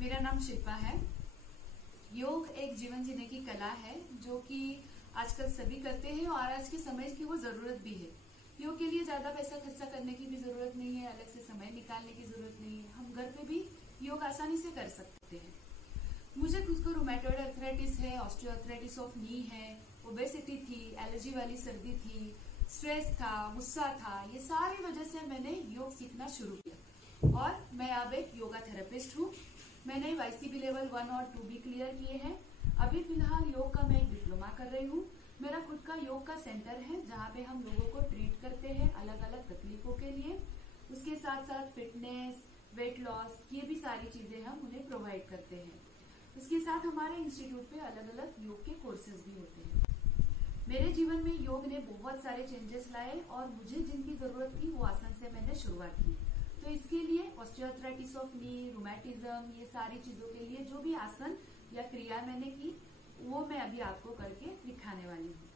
मेरा नाम शिल्पा है। योग एक जीवन जीने की कला है जो कि आजकल सभी करते हैं और आज के समय की वो जरूरत भी है। योग के लिए ज्यादा पैसा खर्चा करने की भी जरूरत नहीं है, अलग से समय निकालने की जरूरत नहीं है। हम घर पे भी योग आसानी से कर सकते हैं। मुझे खुद को रूमेटॉइड आर्थराइटिस है, ऑस्टियोआर्थराइटिस ऑफ नी है, ओबेसिटी थी, एलर्जी वाली सर्दी थी, स्ट्रेस था, गुस्सा था। ये सारी वजह से मैंने योग सीखना शुरू किया और मैं अब एक योगा थेरेपिस्ट हूँ। मैंने YCB लेवल 1 और 2 भी क्लियर किए हैं। अभी फिलहाल योग का मैं एक डिप्लोमा कर रही हूँ। मेरा खुद का योग का सेंटर है जहाँ पे हम लोगों को ट्रीट करते हैं अलग अलग तकलीफों के लिए। उसके साथ साथ फिटनेस, वेट लॉस, ये भी सारी चीजें हम उन्हें प्रोवाइड करते हैं। इसके साथ हमारे इंस्टीट्यूट पे अलग अलग योग के कोर्सेज भी होते हैं। मेरे जीवन में योग ने बहुत सारे चेंजेस लाए और मुझे जिनकी जरूरत थी वो आसन से मैंने शुरुआत की। तो इसके लिए ऑस्टियोआर्थराइटिस ऑफ नी, रूमेटिज्म, ये सारी चीजों के लिए जो भी आसन या क्रिया मैंने की वो मैं अभी आपको करके दिखाने वाली हूँ।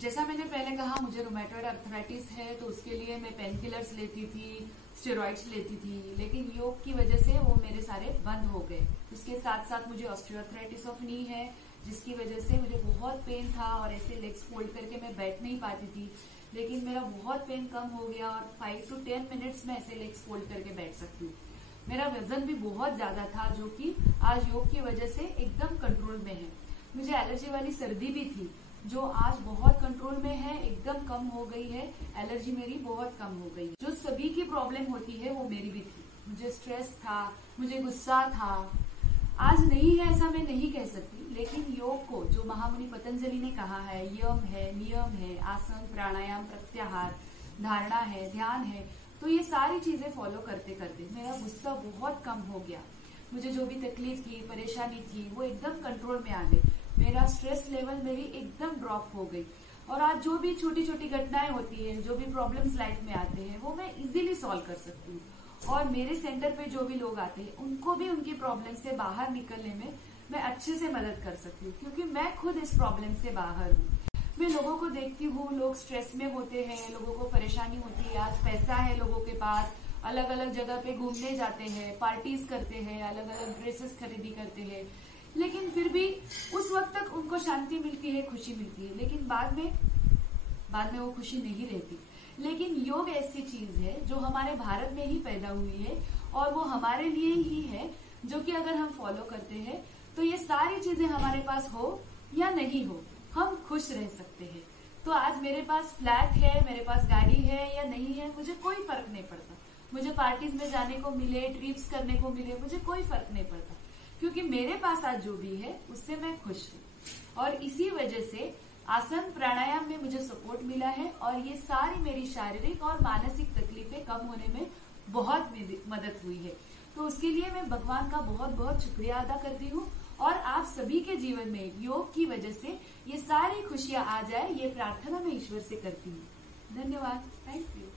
जैसा मैंने पहले कहा, मुझे रूमेटॉइड आर्थराइटिस है तो उसके लिए मैं पेन किलर्स लेती थी, स्टेरॉइड्स लेती थी, लेकिन योग की वजह से वो मेरे सारे बंद हो गए। उसके साथ साथ मुझे ऑस्टियोआर्थराइटिस ऑफ नी है जिसकी वजह से मुझे बहुत पेन था और ऐसे लेग्स फोल्ड करके मैं बैठ नहीं पाती थी, लेकिन मेरा बहुत पेन कम हो गया और 5 to 10 मिनट्स में ऐसे लेग्स फोल्ड करके बैठ सकती हूँ। मेरा वजन भी बहुत ज्यादा था जो कि आज योग की वजह से एकदम कंट्रोल में है। मुझे एलर्जी वाली सर्दी भी थी जो आज बहुत कंट्रोल में है, एकदम कम हो गई है। एलर्जी मेरी बहुत कम हो गई। जो सभी की प्रॉब्लम होती है वो मेरी भी थी। मुझे स्ट्रेस था, मुझे गुस्सा था। आज नहीं है ऐसा मैं नहीं कह सकती, लेकिन योग को जो महामुनि पतंजलि ने कहा है, यम है, नियम है, आसन, प्राणायाम, प्रत्याहार, धारणा है, ध्यान है, तो ये सारी चीजें फॉलो करते करते मेरा गुस्सा बहुत कम हो गया। मुझे जो भी तकलीफ थी, परेशानी थी, वो एकदम कंट्रोल में आ गई। मेरा स्ट्रेस लेवल मेरी एकदम ड्रॉप हो गई और आज जो भी छोटी छोटी घटनाएं होती है, जो भी प्रॉब्लम्स लाइफ में आते हैं, वो मैं इजीली सॉल्व कर सकती हूँ। और मेरे सेंटर पे जो भी लोग आते हैं उनको भी उनकी प्रॉब्लम से बाहर निकलने में मैं अच्छे से मदद कर सकती हूँ, क्योंकि मैं खुद इस प्रॉब्लम से बाहर हूँ। मैं लोगों को देखती हूँ, लोग स्ट्रेस में होते हैं, लोगों को परेशानी होती है। आज पैसा है लोगों के पास, अलग अलग जगह पे घूमने जाते हैं, पार्टीज करते हैं, अलग अलग ड्रेसेस खरीदी करते हैं, लेकिन फिर भी उस वक्त तक उनको शांति मिलती है, खुशी मिलती है, लेकिन बाद में वो खुशी नहीं रहती। लेकिन योग ऐसी चीज है जो हमारे भारत में ही पैदा हुई है और वो हमारे लिए ही है, जो कि अगर हम फॉलो करते हैं तो ये सारी चीजें हमारे पास हो या नहीं हो, हम खुश रह सकते हैं। तो आज मेरे पास फ्लैट है, मेरे पास गाड़ी है या नहीं है, मुझे कोई फर्क नहीं पड़ता। मुझे पार्टीज में जाने को मिले, ट्रिप्स करने को मिले, मुझे कोई फर्क नहीं पड़ता, क्योंकि मेरे पास आज जो भी है उससे मैं खुश हूँ। और इसी वजह से आसन प्राणायाम में मुझे सपोर्ट मिला है और ये सारी मेरी शारीरिक और मानसिक तकलीफें कम होने में बहुत मदद हुई है। तो उसके लिए मैं भगवान का बहुत बहुत शुक्रिया अदा करती हूँ और आप सभी के जीवन में योग की वजह से ये सारी खुशियां आ जाए, ये प्रार्थना मैं ईश्वर से करती हूँ। धन्यवाद। Thank you.